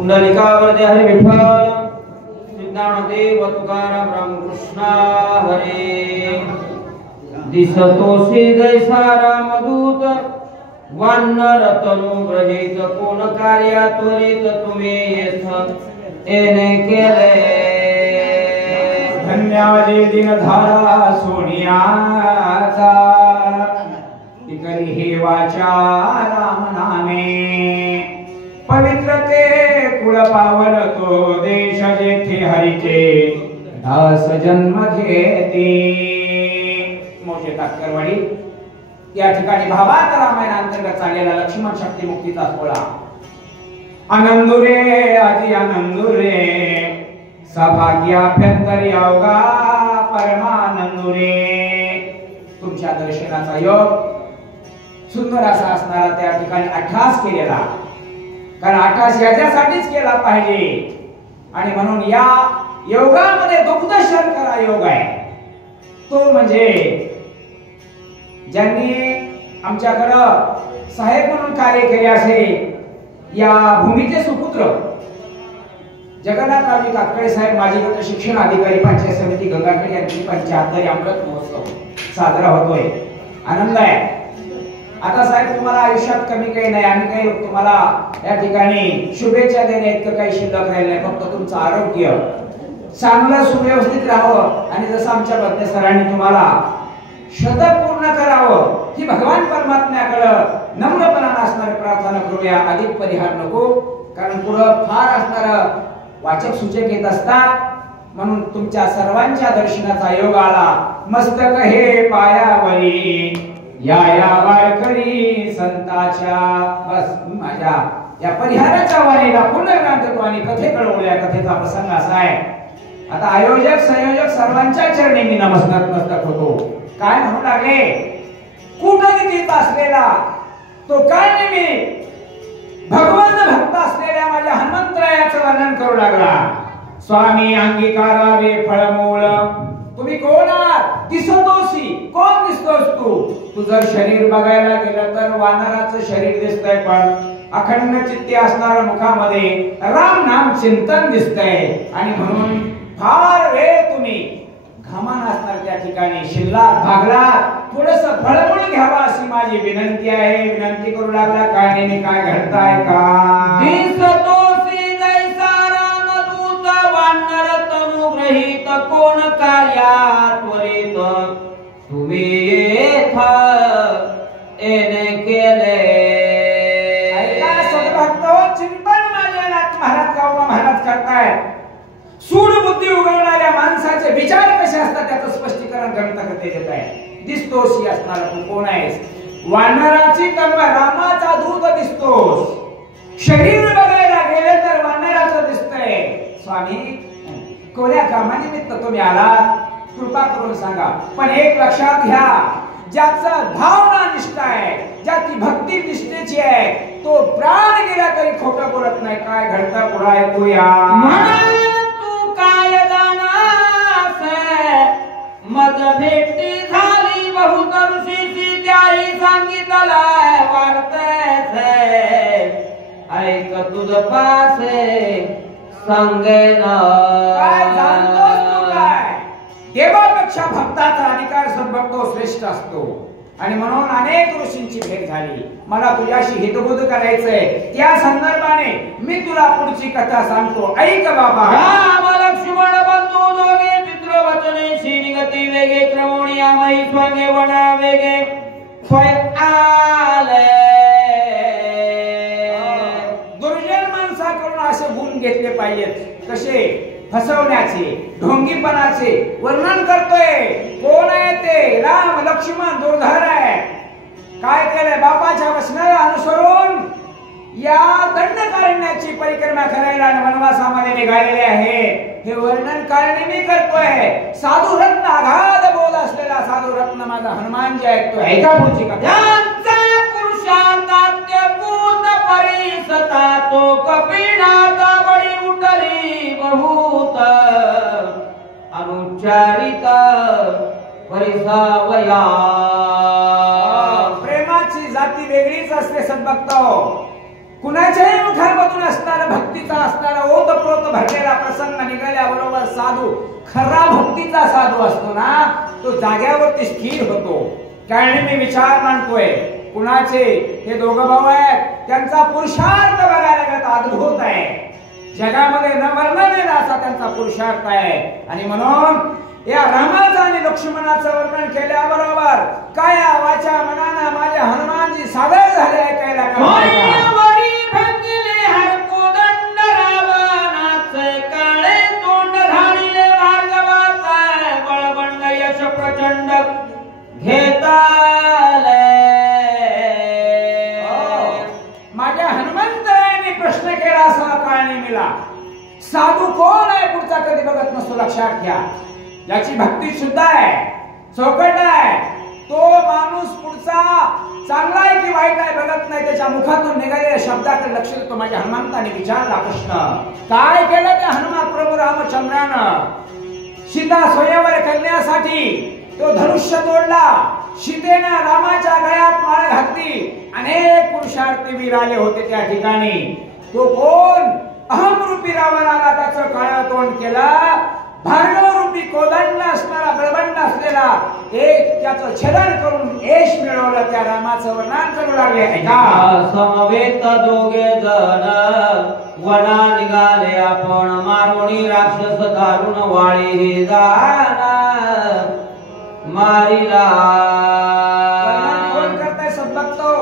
पुंडलिकावरती हरी विठ्ठल सिद्धार्थदेव तुकाराम रामकृष्ण हरे दिसतो श्री जैसा रामदूत वानर तनु ग्रहित कोण कार्या त्वरित तुम्ही येथ येणे केले धन्याजे दिनधारा सोनियाचा तिकरी हे वाचा राम नामे पवित्र ते कुळ पावन तो देश जेथे हरीचे दास जन्म घेते मोठे ताकरवाडी या ठिकाणी भावात रामायणांतर्गत चाललेला लक्ष्मण शक्ती मुक्तीचा सोहळा आनंदुरे आजी आनंदुरे सभाग्याभ्यंतरी अवघा परमानंदुरे तुमच्या दर्शनाचा योग सुंदर असा असणारा त्या ठिकाणी अट्टास केलेला कारण अट्टास याच्यासाठीच केला पाहिजे आणि म्हणून या योगामध्ये दुग्ध शर्करा योग आहे तो म्हणजे ज्यांनी आमच्याकडं साहेब म्हणून कार्य केले असे या भूमीचे सुपुत्र जगन्नाथरावजी कातकळे साहेब माजी गट शिक्षण अधिकारी पंचायत समिती गंगाखेड यांची 75 अमृत महोत्सव साजरा होतोय आनंद आहे आता साहेब तुम्हाला आयुष्यात कमी काही नाही आणि काही तुम्हाला या ठिकाणी शुभेच्छा देणे इतकं काही शिल्लक राहिलं नाही फक्त तुमचं आरोग्य चांगलं सुव्यवस्थित राहावं आणि जसं आमच्या बद्दे सरांनी तुम्हाला शतक पूर्ण करावं ही भगवान परमात्म्याकडं नम्रपणाने असणारी प्रार्थना करूया अधिक परिहार नको कारण पुढं फार असणारं वाचक सूचक येत असतात म्हणून तुमच्या सर्वांच्या दर्शनाचा योग आला मस्तक हे पायावरी या वारकरी संताच्या बस माझ्या या परिहाराच्या वाणीला पुनर्गांततो आणि कथे कळवल्या कथेचा प्रसंग असा आहे आता आयोजक संयोजक सर्वांच्या चरणी मी नमस्कार होतो काय म्हणू लागले कूटनीतीत असलेला तो काय नेहमी भगवंत भक्त असलेल्या माझ्या हनुमंतरायाचं वर्णन करू लागला स्वामी अंगीकारावे फळमूळ तुम्ही कोण आहात दिसतोसी कोण दिसतोस तू जर शरीर बघायला गेलं तर वानराचं शरीर दिसतंय पण अखंड चित्ती असणाऱ्या मुखामध्ये राम नाम चिंतन दिसतंय आणि म्हणून फार वेळ तुम्ही घामान असणार त्या ठिकाणी शिल्लात भागला थोडस फळमूळ घ्यावा अशी माझी विनंती आहे विनंती करू लागला काय नेहमी काय घडताय का दिसतोसी जैसा रामदूत वानर तनु ग्रहित कोण कार्या त्वरित तुम्ही येथ येणे केले ऐका सद्भक्त चिंतन माझ्या नाथ महाराज गावबा महाराज करतायत सूड बुद्धी उगवणाऱ्या माणसाचे विचार कसे असतात त्याचं स्पष्टीकरण ग्रंथकर्ते देत आहे दिसतोस असणारा तू कोण आहेस वानराची तलवार रामाचा दूत दिसतोस शरीर बघायला गेले तर वानराचं दिसतंय स्वामी कोण्या कामानिमित्त तुम्ही आलात कृपा करून सांगा पण एक लक्षात घ्या ज्याचा भावना निष्ठा आहे ज्याची भक्ती निष्ठेची आहे तो प्राण गेला तरी खोटं बोलत नाही काय घडतं पुढे ऐकूया काय जाणास मज भेटी झाली बहुतरुषीची त्याही सांगितलाय वार्तेस ऐक तुझ पासे सांगेन काय जाणतोस तू काय देवापेक्षा भक्ताचा अधिकार सद्भक्त श्रेष्ठ असतो आणि म्हणून अनेक ऋषींची भेट झाली मला तुझ्याशी हितबोध करायचंय त्या संदर्भाने मी तुला पुढची कथा सांगतो ऐक बाबा राम लक्ष्मण बंधू दोघे पितृ वचने श्रीनिगती वेगे क्रमोणिया मही स्वांगे वना वेगे आले दुर्जन माणसाकडून असे गुण घेतले पाहिजेत कसे फसवण्याचे ढोंगीपणाचे वर्णन करतोय कोण आहे ते राम लक्ष्मण दुर्धर आहे काय केलंय बापाच्या वचनाला अनुसरून या दंडकारण्याची परिक्रमा करायला आणि वनवासामध्ये निघालेले आहे हे वर्णन कारणे मी करतोय साधू रत्न आघात बोल असलेला साधू रत्न माझा हनुमानजी ऐकतोय ऐका पुढची कथा पुरुषांतात्य पूत परिसता तो कपिनाथ बडी उठली बहुत अनुच्चारित परिसावया प्रेमाची जाती वेगळीच असते सद्भक्त कुणाच्याही मुखामधून मुखातून असणारा भक्तीचा असणारा ओतप्रोत भरलेला प्रसंग निघाल्याबरोबर साधू खरा भक्तीचा साधू असतो ना, तो जाग्यावरती स्थिर होतो. कारण मी विचार मांडतोय, कुणाचे हे दोघं भाऊ आहेत, त्यांचा पुरुषार्थ बघायला गेला अद्भुत आहे. जगामध्ये न वर्णन असा त्यांचा पुरुषार्थ आहे. आणि म्हणून या रामाचं आणि लक्ष्मणाचं वर्णन केल्याबरोबर काय वाचा मनानं माझ्या हनुमानजी सादर झाले ऐकायला प्रचंड घेताले. माझ्या हनुमंतरायाने प्रश्न केला असा काळणी मिला. साधू कोण आहे पुढचा कधी बघत नसतो, लक्षात घ्या. याची भक्ती शुद्ध आहे, चौकट आहे. तो माणूस पुढचा चांगला आहे की वाईट आहे बघत नाही, त्याच्या मुखातून निघालेल्या शब्दाकडे लक्ष देतो. माझ्या हनुमंताने विचारला प्रश्न, काय केलं त्या हनुमान प्रभू रामचंद्रानं? सीता स्वयंवर करण्यासाठी तो धनुष्य तोडला, सीतेनं रामाच्या गळ्यात माळ घातली. अनेक पुरुषार्थी वीर आले होते त्या ठिकाणी. तो कोण? अहमरूपी रावणाला त्याचं काळं तोंड केलं. भार्गवरूपी कोदंड असणारा बळबंड असलेला एक त्याचं छेदन करून यश मिळवलं. त्या रामाचं वर्णन करू लागले. समवेत दोघे जण वना निघाले, आपण मारुणी राक्षस दारुण वाळी जाणार मारिला. कोण करताय सद्भक्तो?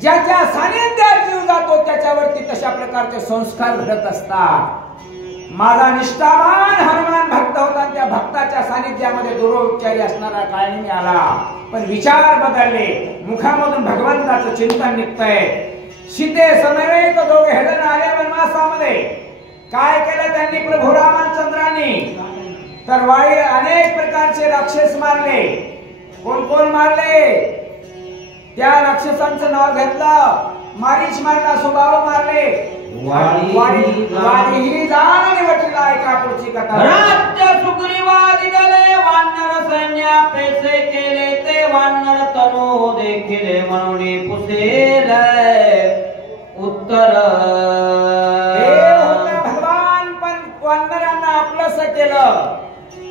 ज्याच्या सानिध्यात जीव जातो त्याच्यावरती तशा प्रकारचे संस्कार घडत असतात. माझा निष्ठावान हनुमान भक्त होता, त्या भक्ताच्या सानिध्यामध्ये दुरोपचारी असणारा काळणी आला. पण विचार बदलले, मुखामधून भगवंताचं चिंतन निघतंय. सीते समवेत दोघे हेडन आले वनवासामध्ये. काय केलं त्यांनी प्रभू रामचंद्रांनी? तर वाई अनेक प्रकारचे राक्षस मारले. कोण कोण मारले? त्या राक्षसांचं नाव घेतलं. मारीच मारला, सुबाव मारले. वाढीही जाण निवटला. ऐका पुढची कथा. राज्य सुग्रीवादी गले वानर सैन्या पैसे केले, ते वानर तनो देखिले म्हणून पुसेल उत्तर. भगवान पण वानरांना आपलंस केलं.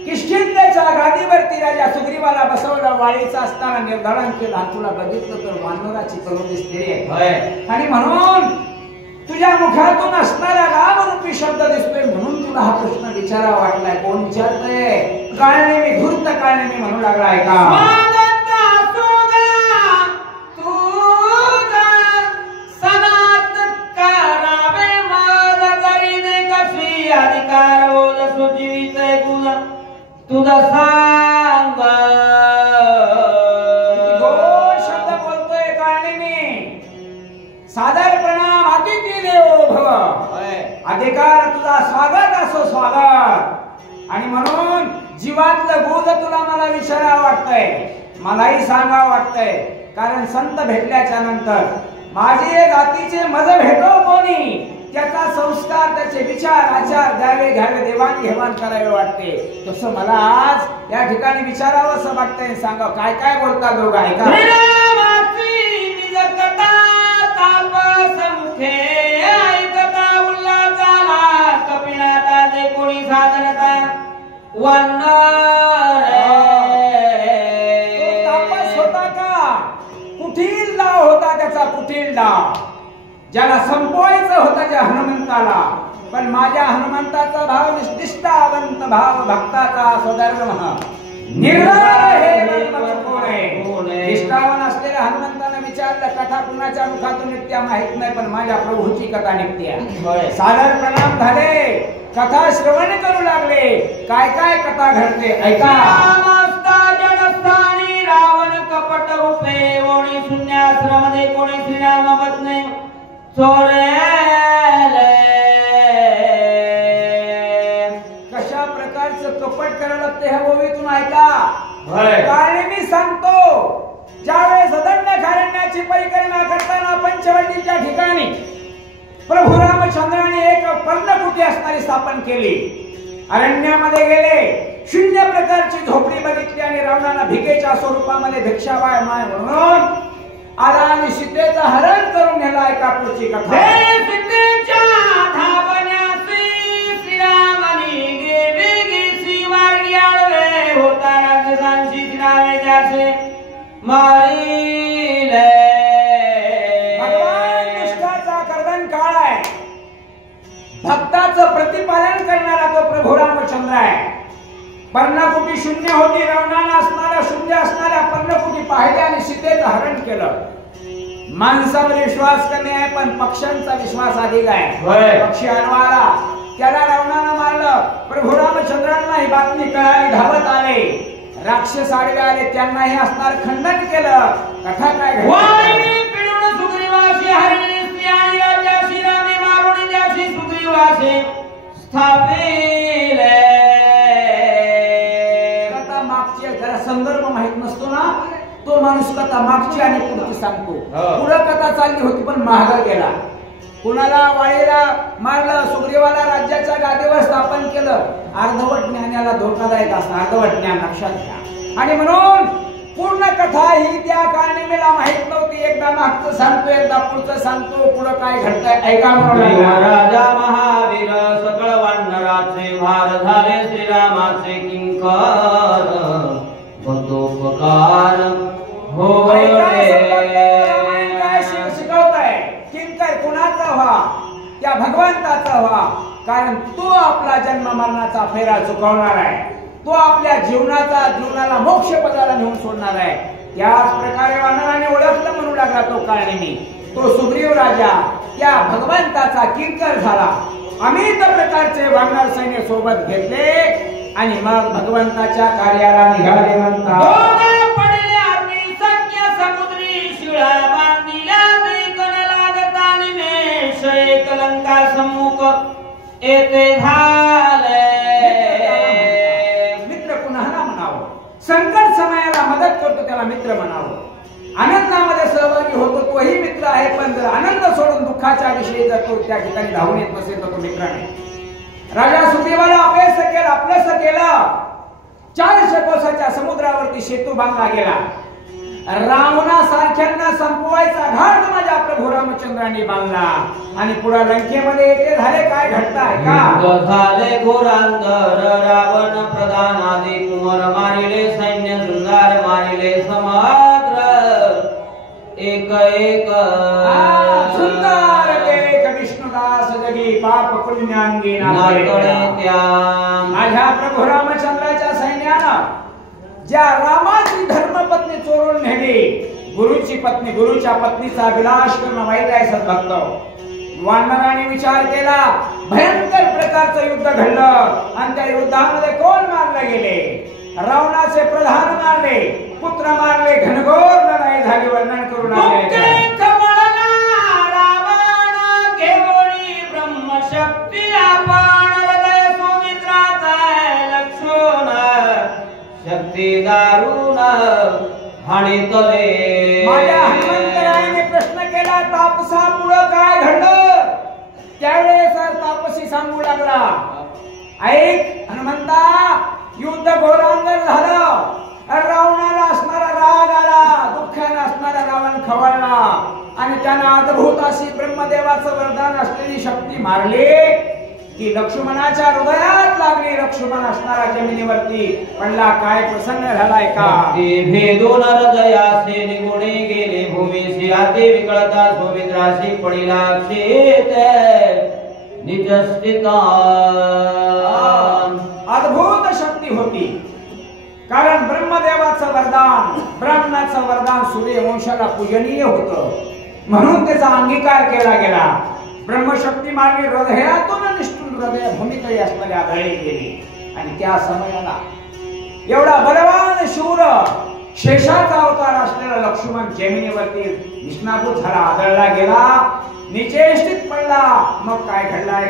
किष्किंधेच्या गादीवरती राजा सुग्रीवाला बसवलं. वाळीचा असताना निर्धारण केलं. तुला बघितलं तर वानराची तनु दिसते आणि म्हणून तुझ्या मुखातून असणारा रामरूपी शब्द दिसतोय, म्हणून तुला हा प्रश्न विचारा वाटलाय. कोण विचारतोय? काळणे मी, धूर्त काळणे मी म्हणू लागला. ऐका. तुझा सांग गोड शब्द बोलतोय काळणे. सादर प्रणाम अतिथी देवो भव. अधिकार तुझा स्वागत असो, स्वागत. आणि म्हणून जीवातलं गोद तुला मला विचारावं वाटतंय, मलाही सांगावं वाटतंय. कारण संत भेटल्याच्या नंतर माझे जातीचे मज भेटो कोणी, त्याचा संस्कार, त्याचे विचार आचार द्यावे घ्यावे, देवाण घेवाण करावे वाटते. तसं मला आज या ठिकाणी विचारावं असं वाटतंय. सांगा काय काय बोलता दोघं. ऐका. तापस होता का? कुठील डाव होता त्याचा, कुठील डाव. ज्याला संपवायचं होतं त्या हनुमंताला. पण माझ्या हनुमंताचा भाव निष्ठावंत भाव, भक्ताचा स्वधर्म निर्धार हे कोण आहे? निष्ठावान असलेल्या हनुमंताने विचारलं, कथा कुणाच्या मुखातून निघत्या माहित नाही, पण माझ्या प्रभूची कथा निघते. सादर प्रणाम झाले, कथा श्रवण करू लागले. काय काय कथा घडते ऐका. रावण कपट रूपे ओणी शून्याश्रमदे कोणी श्रीराम बसने कशा प्रकारचं कपट करायला लागते हे ओवीतून ऐका. कारण मी सांगतो, ज्यावेळेस दंडकारण्याची परिक्रमा करताना पंचवटीच्या ठिकाणी प्रभू रामचंद्राने एक पर्णकुटी असणारी स्थापन केली. अरण्यामध्ये गेले, शून्य प्रकारची झोपडी बघितली आणि रावणाला भिकेच्या स्वरूपामध्ये भिक्षाबाय माय म्हणून आला आणि सीतेचं हरण करून नेला. एका पुढची कथा. त्यासे मारिले. भगवान निष्ठाचा कर्दन काळ आहे. भक्ताचं प्रतिपालन करणारा तो प्रभू रामचंद्र आहे. पर्णकुटी शून्य होती. रावणानं असणाऱ्या शून्य असणाऱ्या पर्णकुटी पाहिल्या आणि सीतेचं हरण केलं. माणसावर विश्वास कमी आहे पण पक्ष्यांचा विश्वास अधिक आहे. पक्षी हरवाला त्याला रावणानं मारलं. प्रभू रामचंद्रांना ही बातमी कळाली. धावत आले. राक्षस आडवे आले. त्यांनाही असणार खंडन केलं. कथा काय घडली? सुग्रीवासी हरिणी स्त्री आणि राजाशी रामे मारून त्याशी सुग्रीवासी स्थापिले. कथा मागची जरा संदर्भ माहित नसतो ना तो माणूस कथा मागची आणि पुढची सांगतो. पुढे कथा चालली होती पण महाग गेला. कुणाला वाळीला मारलं. सुग्रीवाला राज्याच्या गादीवर स्थापन केलं. अर्धवट ज्ञानाला धोकादायक असतं. अर्धवट ज्ञान लक्षात घ्या. आणि म्हणून पूर्ण कथा ही त्या कारणी मला माहित नव्हती. एकदा मागचं सांगतो एकदा पुढचं सांगतो. पुढे काय घडतंय ऐका. राजा महावीर सकळ वानराचे भार झाले श्रीरामाचे किंकर बतोपकार होय. शिकवताय किंकर कुणाचा व्हा त्या भगवंताचा व्हा. कारण तो आपला जन्म मरणाचा फेरा चुकवणार आहे. तो आपल्या जीवनाला मोक्ष पदाला नेऊन सोडणार आहे. त्याच प्रकारे वानराने ओळखलं म्हणू लागला तो काळनेमी. तो सुग्रीव राजा त्या भगवंताचा किंकर झाला. अमित प्रकारचे वानर सैन्य सोबत घेतले आणि मग भगवंताच्या कार्याला निघाले म्हणतात. पडले आम्ही सख्य समुद्री शिळा बांधिल्या कण लागता निमेष एक लंका सम्मुख येथे झाले. संकट समयाला मदत करतो त्याला मित्र म्हणावं. आनंदामध्ये सहभागी होतो तोही मित्र आहे. पण जर आनंद सोडून दुःखाच्या विषयी जर तो त्या ठिकाणी धावून येत नसेल तर तो मित्र नाही. राजा सुग्रीवाला अभ्यास केला आपलंस केलं. 400 कोसाच्या समुद्रावरती सेतू बांधला गेला. रावणासारख्यांना संपवायचा घाट माझ्या प्रभू रामचंद्रांनी बांधला. आणि पुढे लंकेमध्ये येते झाले काय घडताय का झाले घोरांतर रावण प्रधान आदी कुंवर मारिले सैन्य सुंदर मारिले समग्र एक एक सुंदर एक विष्णुदास जगी पाप पुण्याङ्गी त्या माझ्या प्रभू रामचंद्राच्या सैन्यानं ज्या रामाची धर्मपत्नी चोरून नेली. गुरुची पत्नी गुरुच्या पत्नीचा विलास करणं वाईट आहे सद्भक्त. वानराने विचार केला. भयंकर प्रकारचं युद्ध घडलं आणि त्या युद्धामध्ये कोण मारले गेले? रावणाचे प्रधान मारले. पुत्र मारले. घनघोर लढाई झाली. वर्णन करून रावण केवळी ब्रह्मशक्ती आपण हृदय सुमित्राचा लक्ष्मण शक्ती दारुण हाणीतले. माझ्या हनुमंतरायाने प्रश्न केला तापसा पुढं काय घडलं? त्यावेळेस तापसी सांगू लागला ऐक हनुमंता युद्ध घोरांगर झालं. रावणाला असणारा राग आला. दुःखाने असणारा रावण खवळला आणि त्यानं अद्भुत अशी ब्रह्मदेवाचं वरदान असलेली शक्ती मारली. ती लक्ष्मणाच्या हृदयात लागली. लक्ष्मण असणारा जमिनीवरती पडला. काय प्रसन्न झालाय का? भेदून हृदयासे निगुणे गेले भूमीशी आते विकळता सुमित्राशी पडिला क्षेत निजस्थिता. अद्भुत शक्ती होती. कारण ब्रह्मदेवाचं वरदान ब्रह्मनाचं वरदान सूर्यवंशाला पूजनीय होतं. म्हणून त्याचा अंगीकार केला गेला. ब्रह्मशक्ती मार्गे हृदयातून निष्ठून हृदय भूमिकडे असणारे आढळले गेले. आणि त्या समयाला एवढा बलवान शूर शेषाचा अवतार असलेला लक्ष्मण जमिनीवरती निष्णाभूत झाला. आदळला गेला. निचेष्टित पडला. मग काय घडलाय?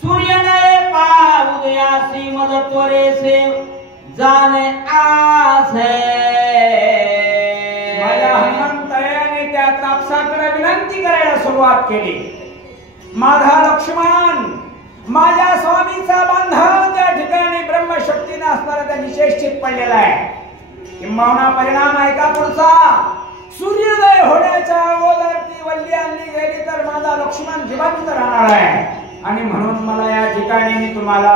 सूर्यने पाउदयासी मदत्वरे से जाने आसे. हनुमंतरायाने त्या तापसाकडे विनंती करायला सुरुवात केली. माझा लक्ष्मण माझ्या स्वामीचा बांधव त्या ठिकाणी ब्रह्मशक्तीने असणारा त्या निश्चित पडलेला आहे. किंबहुना परिणाम आहे का पुढचा? सूर्योदय होण्याच्या अगोदर ती वल्ली आणली गेली तर माझा लक्ष्मण जिवंत राहणार आहे. आणि म्हणून मला या ठिकाणी मी तुम्हाला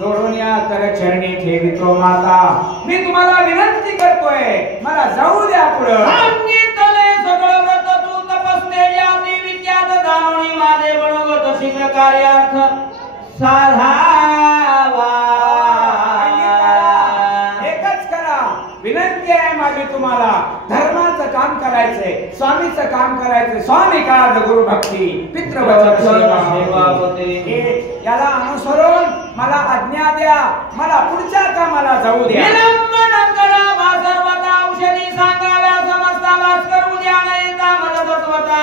जोडून या कर चरणी ठेवितो माता. मी तुम्हाला विनंती करतोय, मला जाऊ द्या पुढं. सांगितले सगळं व्रत तू तपस्ते याती विख्यात जाणून माझे बनवत शीघ्र कार्यार्थ साधावा. एकच करा, विनंती आहे माझी तुम्हाला. धर्माचं काम करायचंय, स्वामीचं काम करायचंय. स्वामी काळ गुरु भक्ती पितृवचन सेवा. याला अनुसरून मला आज्ञा द्या, मला पुढच्या कामाला जाऊ द्या. विलंबन करा वा सर्वता औषधी सांगाव्या समजता वास करू द्या नयता मला तत्वता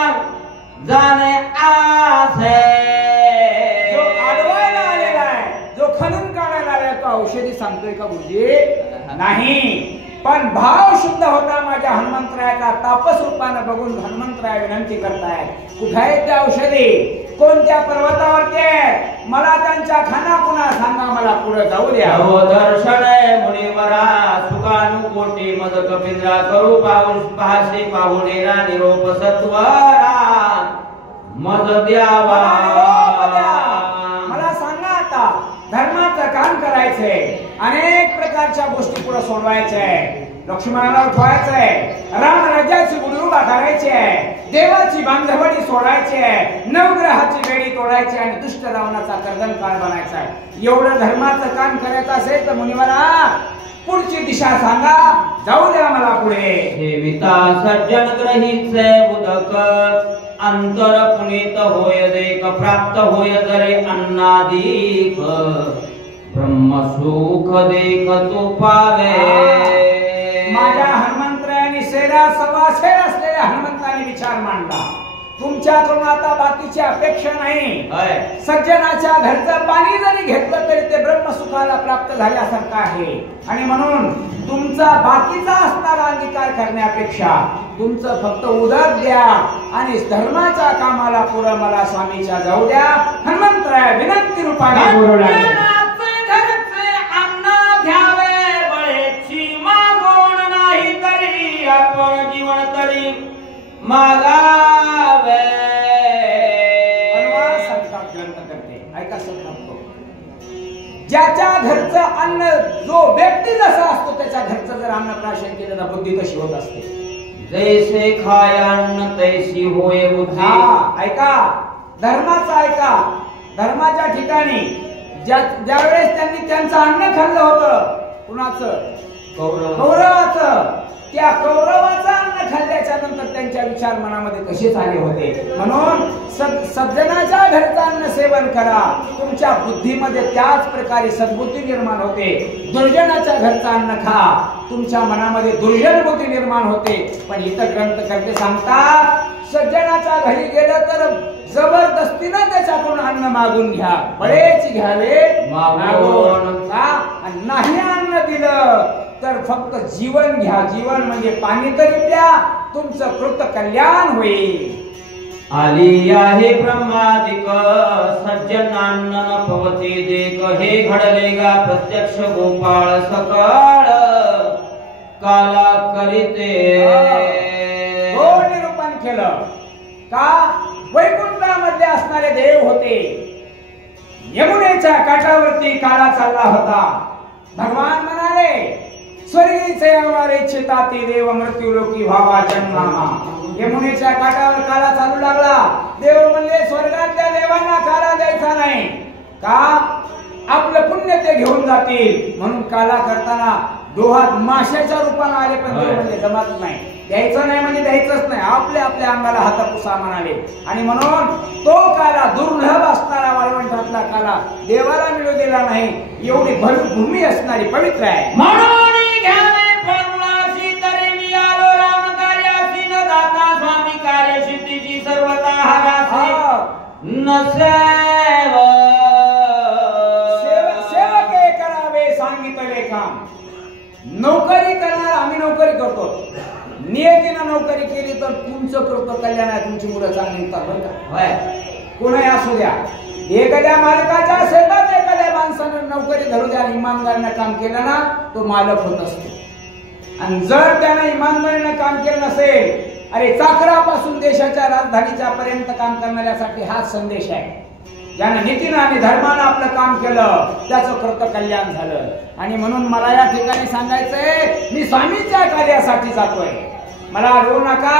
जाणे आसे. जो अडवायला आलेला आहे, जो खणून काढायला आलेला तो औषधी सांगतोय का गुरुजी? नाही, पण भाव शुद्ध होता माझ्या हनुमंतरायाचा. तापस रूपानं बघून हनुमंतराय विनंती करतायत, कुठे आहेत त्या औषधी? कोणत्या पर्वतावरती आहे? मला त्यांच्या खाना पुन्हा सांगा, मला पुढे जाऊ द्या. दर्शन मुनिवरा सुखानुकोटी मद कपिंद्रा करू पाऊस पाहसे पाहुणेरा निरोप सत्वरा मद द्यावा. मला सांगा आता, धर्माचं काम करायचंय, अनेक प्रकारच्या गोष्टी पुढे सोडवायच्या आहे. लक्ष्मणाला उठवायचंय, राम राज्याची गुढी उभा करायची आहे, देवाची बांधवडी सोडायची आहे, नवग्रहाची बेडी तोडायची आणि दुष्ट रावणाचा कर्दनकाळ बनायचा आहे. एवढं धर्माचं काम करायचं असेल तर मुनिवरा पुढची दिशा सांगा, जाऊ द्या मला पुढे. सेविता सज्जन ग्रहीचे उदक अंतर पुनीत होय देक प्राप्त होय जरे अन्नादिक ब्रह्म सुख देख तो पावे. माझ्या हनुमंतरायाने शेरा सवाशेर असलेल्या हनुमंताने विचार मांडला. तुमच्याकडून आता बाकीची अपेक्षा नाही. सज्जनाच्या घरचं पाणी जरी घेतलं तरी ते ब्रह्मसुखाला प्राप्त झाल्यासारखं आहे. आणि म्हणून तुमचा बाकीचा असणारा अंगीकार करण्यापेक्षा तुमचं फक्त उदक द्या आणि धर्माच्या कामाला पुढे मला स्वामीच्या जाऊ द्या. हनुमंतराय विनंती रूपाने बोलू लागले. घ्यावे बळेची मागोण नाही तरी आपण जीवन तरी मागावे. संताप ग्रंथ करते, ऐका संताप. ज्याच्या घरचं अन्न, जो व्यक्ती जसा असतो त्याच्या घरचं जर अन्न प्राशन केलं तर बुद्धी तशी होत असते. जैसे खायान्न तैसी होय बुद्धी. ऐका, धर्माचं ऐका. धर्माच्या ठिकाणी ज्यावेळेस त्यांनी त्यांचं अन्न खाल्लं होतं, कुणाचं? कौरवाचं. त्या कौरवाचं अन्न खाल्ल्याच्या नंतर त्यांच्या विचार मनामध्ये कसे आले होते. म्हणून सज्जनाच्या घरचं अन्न सेवन करा, तुमच्या बुद्धीमध्ये त्याच प्रकारे सद्बुद्धी निर्माण होते. दुर्जनाच्या घरचं अन्न खा, तुमच्या मनामध्ये दुर्जन बुद्धी निर्माण होते. पण इथं ग्रंथकर्ते सांगतात, सज्जनाच्या घरी गेलं तर जबरदस्तीनं त्याच्याकडून अन्न मागून घ्या, बळेच घ्यावे मागून. नाही अन्न दिलं तर फक्त जीवन घ्या. जीवन म्हणजे पाणी तरी प्या, तुमचं कृत कल्याण होईल. आली आहे ब्रह्मादिक सज्जनान्न पवती देक. हे घडले गा प्रत्यक्ष गोपाळ सकाळ काला करीते. निरूपण केलं का वैकुंठामध्ये असणारे देव होते. यमुनेच्या काठावरती काळा चालला होता. भगवान म्हणाले, स्वर्गीचे अवारे चिताती देव मृत्यू लोकी व्हावा जन्मामा. यमुनेच्या काठावर काळा चालू लागला. देव म्हणले, स्वर्गातल्या देवांना काळा द्यायचा नाही का? आपलं पुण्य ते घेऊन जातील. म्हणून काळा करताना डोहात माशाच्या रूपाने आले, पण देव म्हणले जमत नाही, द्यायचं नाही म्हणजे द्यायचंच नाही. आपल्या आपल्या अंगाला हातापुसा म्हणाले. आणि म्हणून तो काला, दुर्लभ असणारा वाळवंटातला काला देवाला मिळू दिला नाही. एवढी भूमी असणारी पवित्र आहे. म्हणून घ्यावे फळमुळाशी तरी मी आलो राम कार्यासी न जाता स्वामी कार्य सिद्धीची सर्वता हारासी नसेव. सेवके करावे सांगितले काम. नोकरी करणार आम्ही नोकरी करतो, नियतीनं नोकरी केली तर तुमचं कृत कल्याण आहे. तुमची मुलं चांगली होतात बरं का. कोणी असू द्या, एखाद्या मालकाच्या शेतात एखाद्या माणसानं नोकरी धरू द्या, इमानदारीनं काम केलं ना तो मालक होत असतो. आणि जर त्यानं इमानदारीनं काम केलं नसेल, अरे चाकरापासून देशाच्या राजधानीच्या पर्यंत काम करण्यासाठी हा संदेश आहे. ज्यानं नीतीनं आणि धर्मानं आपलं काम केलं त्याचं कृत कल्याण झालं. आणि म्हणून मला या ठिकाणी सांगायचंय, मी स्वामींच्या कार्यासाठी जातोय. मला अडवू नका.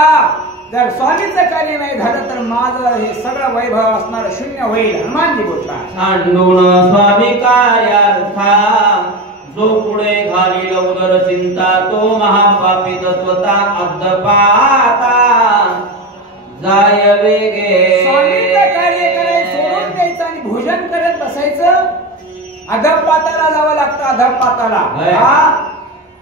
जर स्वामीचं कार्य नाही झालं तर माझं हे सगळं वैभव असणार शून्य होईल. हनुमानजी बोलता सांडून स्वामी कार्यार्था जो पुढे घालील उदर चिंता तो महापापी तत्वता अद्दपाता जाय वेगे. स्वामीचं कार्य करायचं सोडून द्यायचं आणि भोजन करत बसायचं. अधपाताला जावं लागतं. अधपाताला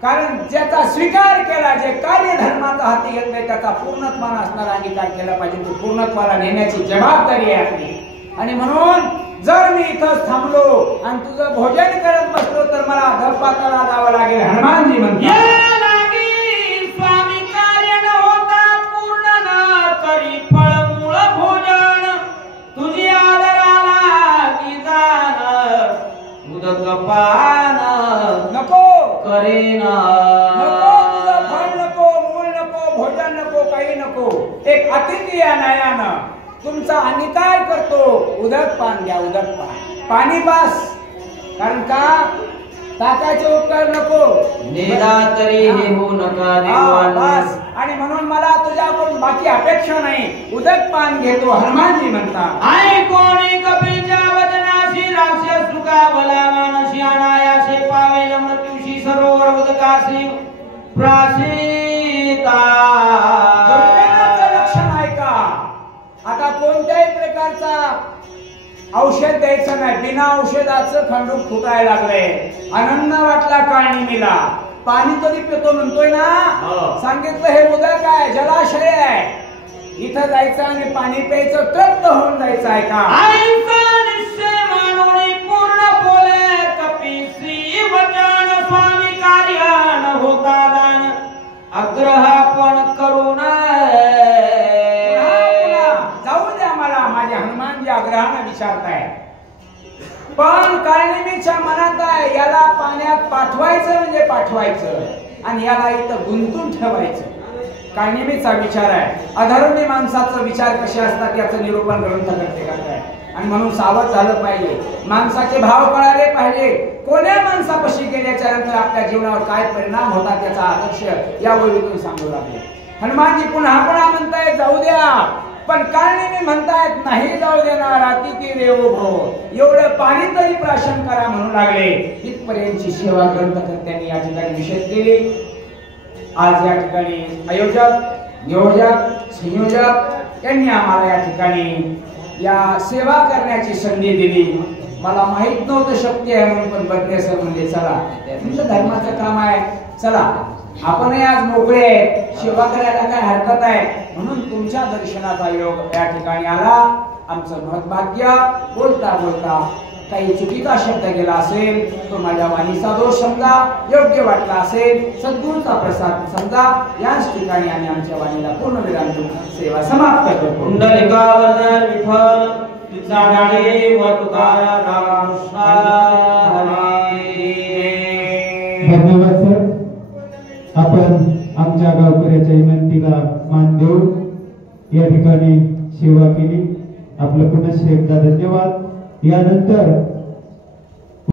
कारण ज्याचा स्वीकार केला, जे कार्य धर्माचा हाती घेत नाही त्याचा पूर्णत्वानं असणारा अंगीकार केला पाहिजे. तो पूर्णत्वाला नेण्याची जबाबदारी आहे आपली. आणि म्हणून जर मी इथंच थांबलो आणि तुझं भोजन करत बसलो तर मला अधपाताला जावं लागेल. हनुमानजी म्हणतात स्वामी कार्य न होता पूर्ण न करी फळमूळ भोजन तुझी आदराला की जाण उदक पान नको करेना. नको तुझं फळ नको, मूळ नको, भोजन नको, काही नको. एक अतिथी या नयानं तुमचा अंगीकार करतो. उदक पान घ्या, उदक पान, पाणी पास. कारण का ताकाचे उपकार नको, नेदा तरी हे हो नका बस. आणि म्हणून मला तुझ्याकडून बाकी अपेक्षा नाही. उदक पान घेतो. हनुमानजी म्हणतात आई कोणी कपीच्या वचनाशी राक्षस तुका भला मानसी अनायासे पावेल मृत्यूशी सरोवर उदकाशी प्राशिता. जमण्याचं लक्षण आहे का? आता कोणत्याही प्रकारचा औषध द्यायचं नाही. बिना औषधाचं खंडूक फुटायला लागले. आनंद वाटला काळनिमीला. पाणी तरी पितो म्हणतोय ना. सांगितलं हे उदक आहे, जलाशय आहे. इथं जायचं आणि पाणी प्यायचं, तृप्त होऊन जायचं आहे का? आईचा निश्चय मानून पूर्ण बोले कपीसी वचन स्वामी कार्यान होता दान आग्रह पण करू नये. जाऊ द्या मला. माझ्या हनुमानजी आग्रहाने विचारताय. पण काळनिमीच्या मनात आहे याला पाण्यात पाठवायचं म्हणजे पाठवायचं आणि याला इथं गुंतून ठेवायचं. काळनिमीचा विचार आहे. अधर्मी माणसाचा विचार कसे असतात याचं निरूपण ग्रंथ करते. आणि म्हणून सावध झालं पाहिजे. माणसाचे भाव कळाले पाहिजे. कोण्या माणसापाशी गेल्याच्या नंतर आपल्या जीवनावर काय परिणाम होतात याचा आदर्श या ओळीतून सांगू लागले. हनुमानजी पुन्हा पुन्हा म्हणतायत जाऊ द्या. पण काळनिमी म्हणतायत नाही जाऊ देणार. अतिथी देवो भो, एवढं पाणी तरी प्राशन करा म्हणू लागले. इथपर्यंतची सेवा ग्रंथकर्त्यांनी या ठिकाणी निषेध केली. आज या ठिकाणी आयोजक, नियोजक, संयोजक यांनी आम्हाला या ठिकाणी या सेवा करण्याची संधी दिली. मला माहित नव्हतं शक्ती आहे म्हणून, पण बदले सर म्हणजे चला तुमचं धर्माचं काम आहे, चला आपणही आज मोकळे आहे, सेवा करायला काय हरकत आहे. म्हणून तुमच्या दर्शनाचा योग या ठिकाणी आला. आमचं महत्भाग्य. बोलता बोलता काही चुकीचा शब्द गेला असेल तो माझ्या वाणीचा दोष समजा. योग्य वाटला असेल सद्गुरूचा प्रसाद समजा. याच ठिकाणी आम्ही आमच्या वाणीला पूर्ण विराम देऊन सेवा समाप्त करतो. कुंडलिकावरदार विठ्ठल तिचाडे व तुकाराम धन्यवाद सर. आपण आमच्या गावकऱ्याच्या विनंतीला मान देऊन या ठिकाणी सेवा केली. आपलं पुन्हा एकदा धन्यवाद. यानंतर